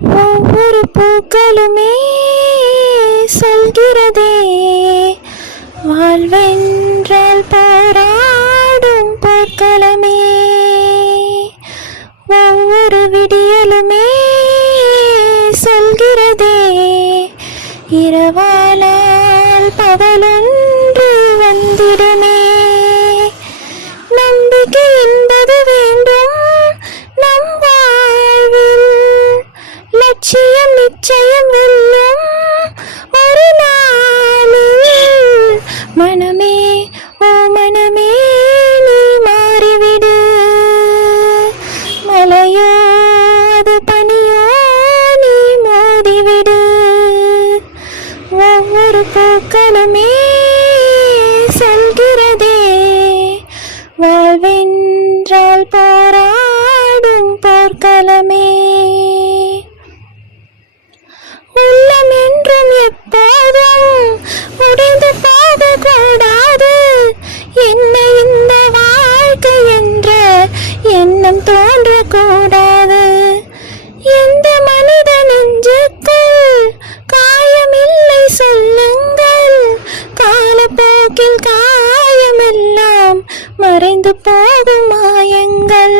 ஒவ்வொரு பூக்களுமே சொல்கிறதே, வாழ்வென்றால் போராடும் போர்க்களமே. ஒவ்வொரு விடியலுமே சொல்கிறதே, இரவானால் பகலொன்று வந்திடுமே. நம்பிக்கை என்பது வேண்டும் நம் வாழ்வில், லட்சியம் நிச்சயம் வெல்லும் ஒரு நாளில். மனமே ஓ மனமே நீ மாறிவிடு, மலையோ அது பனியோ நீ மோதிவிடு. ஒவ்வொரு பூக்களுமே சொல்கிறதே, வாழ்வென்றால் போராடும் போர்க்களமே. உள்ளம் என்றும் எப்போதும் உடைந்து போகக்கூடாது, என்ன இந்த வாழ்க்கை என்ற எண்ணம் தோன்றக்கூடாது. எந்த மனித நெஞ்சுக்குள் காயமில்லை சொல்லுங்கள், காலப்போக்கில் காயமெல்லாம் மறைந்து போகும் மாயங்கள்.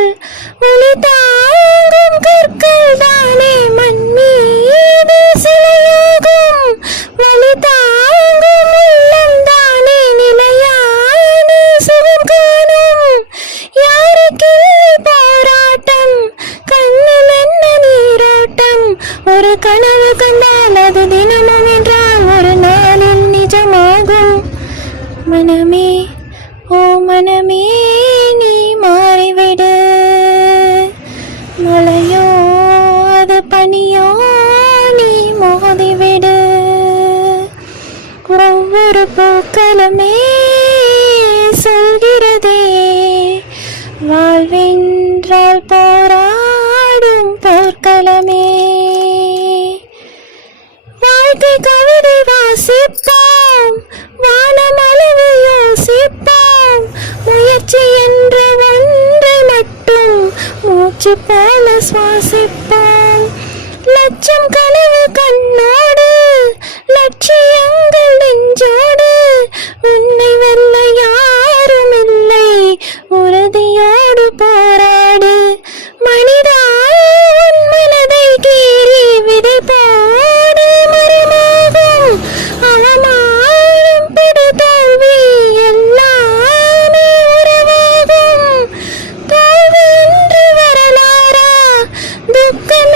ஒளி தாங்கும் கற்கள் தானே மண் மீது சிலையாகும், ஒளி தாங்கும் உள்ளம் தானே நிலையான சுகம் காணும். யாருக்கில்லை போராட்டம், கண்ணில் என்ன நீரோட்டம். ஒரு கனவு கண்டால் அது தினமும் என்றால் ஒரு நாளில் நிஜமாகும். மனமே ஓ மனமே நீ மாறிவிடு, மலையோ அது பனியோ நீ மோதிவிடு. ஒவ்வொரு பூக்களுமே சொல்கிறதே, வாழ்வென்றால் போராடும் போர்க்களமே. வாழ்க்கை கவிதை வாசிப்போம், வானமளவு யோசிப்போம், முயற்சி என்ற ஒன்றை மட்டும் மூச்சு போல சுவாசிப்போம். லட்சம் கனவு கண்ணோடு, லட்சியங்கள்